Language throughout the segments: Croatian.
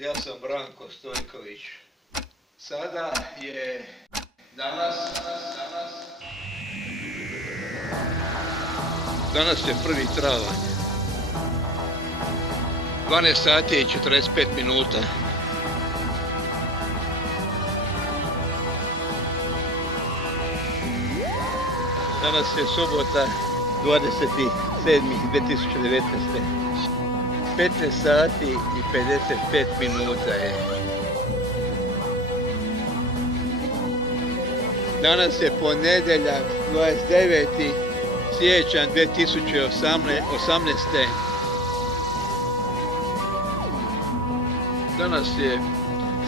Ja sam Branko Stojković. Sada je danas je 1. travanj. 12 sati i 45 minuta. Danas je subota 27.2019. 15 sati i 55 minuta je. Danas je ponedjeljak 29. siječanj 2018. Danas je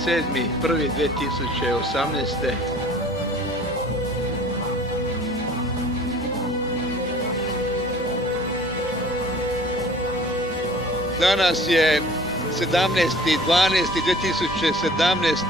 7.1.2018. Danas je 17.12.2017. Danas je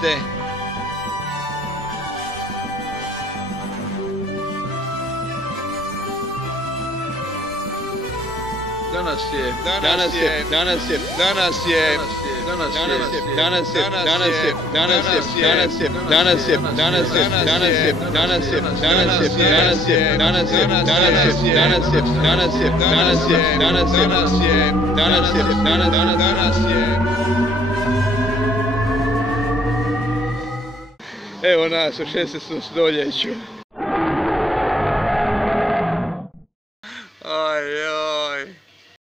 evo nas u 16. stoljeću.